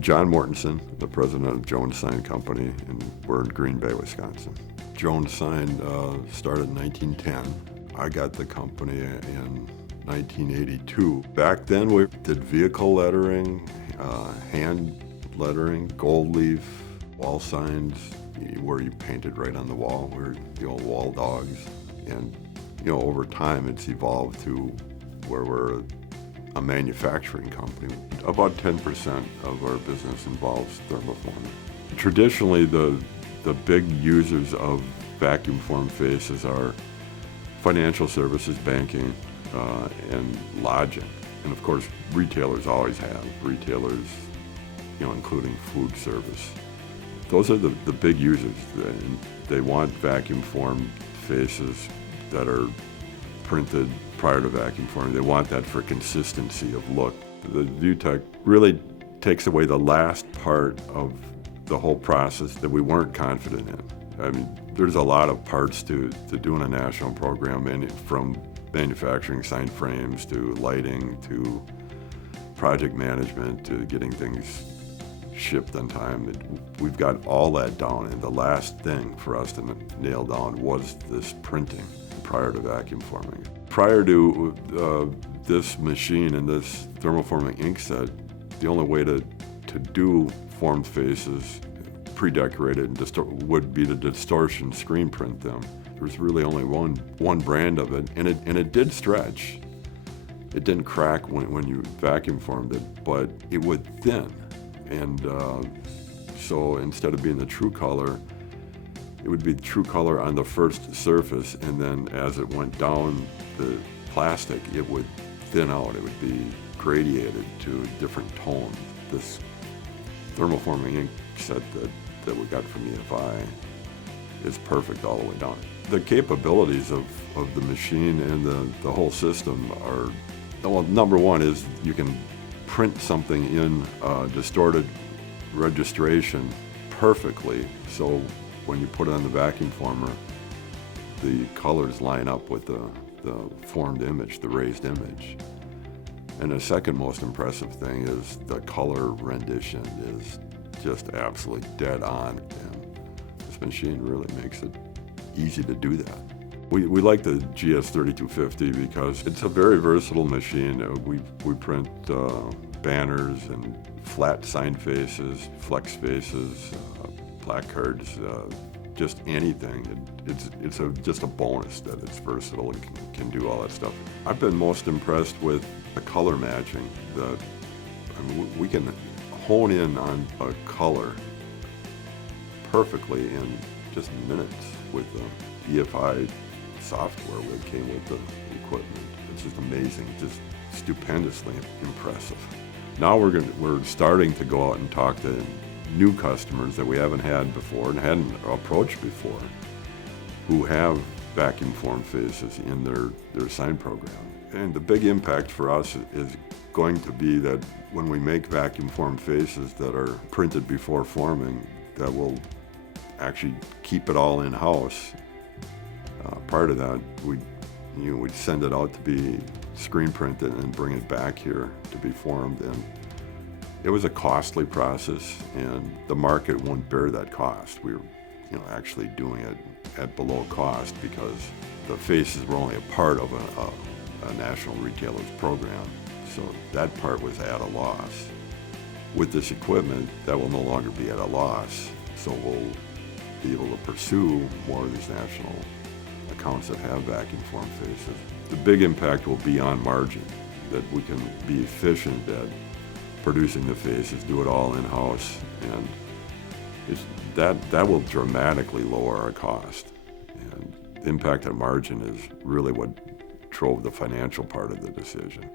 John Mortensen, the president of Jones Sign Company, and we're in Green Bay, Wisconsin. Jones Sign started in 1910. I got the company in 1982. Back then we did vehicle lettering, hand lettering, gold leaf, wall signs, where you painted right on the wall. We're the old wall dogs. And over time it's evolved to where we're a manufacturing company. About 10% of our business involves thermoforming. Traditionally, the big users of vacuum form faces are financial services, banking, and lodging. And of course, retailers always have. Retailers, including food service. Those are the big users. They want vacuum formed faces that are printed prior to vacuum forming. They want that for consistency of look. The VUTEk really takes away the last part of the whole process that we weren't confident in. I mean, there's a lot of parts to doing a national program, from manufacturing sign frames to lighting to project management to getting things shipped on time. We've got all that down, and the last thing for us to nail down was this printing prior to vacuum forming. Prior to this machine and this thermoforming ink set, the only way to do formed faces, pre-decorated, would be to distortion screen print them. There was really only one brand of it, and it did stretch. It didn't crack when you vacuum formed it, but it would thin. And so instead of being the true color, it would be the true color on the first surface, and then as it went down the plastic, it would thin out. It would be gradiated to different tones. This thermoforming ink set that we got from EFI is perfect all the way down. The capabilities of the machine and the whole system are, well, number one is you can print something in distorted registration perfectly, so when you put it on the vacuum former, the colors line up with the formed image, the raised image. And the second most impressive thing is the color rendition is just absolutely dead on, and this machine really makes it easy to do that. We like the GS3250 because it's a very versatile machine. We print banners and flat sign faces, flex faces, placards, just anything. It's just a bonus that it's versatile and can do all that stuff. I've been most impressed with the color matching. We can hone in on a color perfectly in just minutes with the EFI software that came with the equipment. It's just amazing, just stupendously impressive. Now we're starting to go out and talk to new customers that we haven't had before and hadn't approached before, who have vacuum formed faces in their sign program. And the big impact for us is going to be that when we make vacuum formed faces that are printed before forming, that will actually keep it all in-house. Prior to that, we'd send it out to be screen printed and bring it back here to be formed. And it was a costly process, and the market wouldn't bear that cost. We were actually doing it at below cost because the faces were only a part of a national retailer's program. So that part was at a loss. With this equipment, that will no longer be at a loss. So we'll be able to pursue more of these national accounts that have vacuum formed faces. The big impact will be on margin, that we can be efficient at producing the faces, do it all in-house, and that will dramatically lower our cost. And the impact on margin is really what drove the financial part of the decision.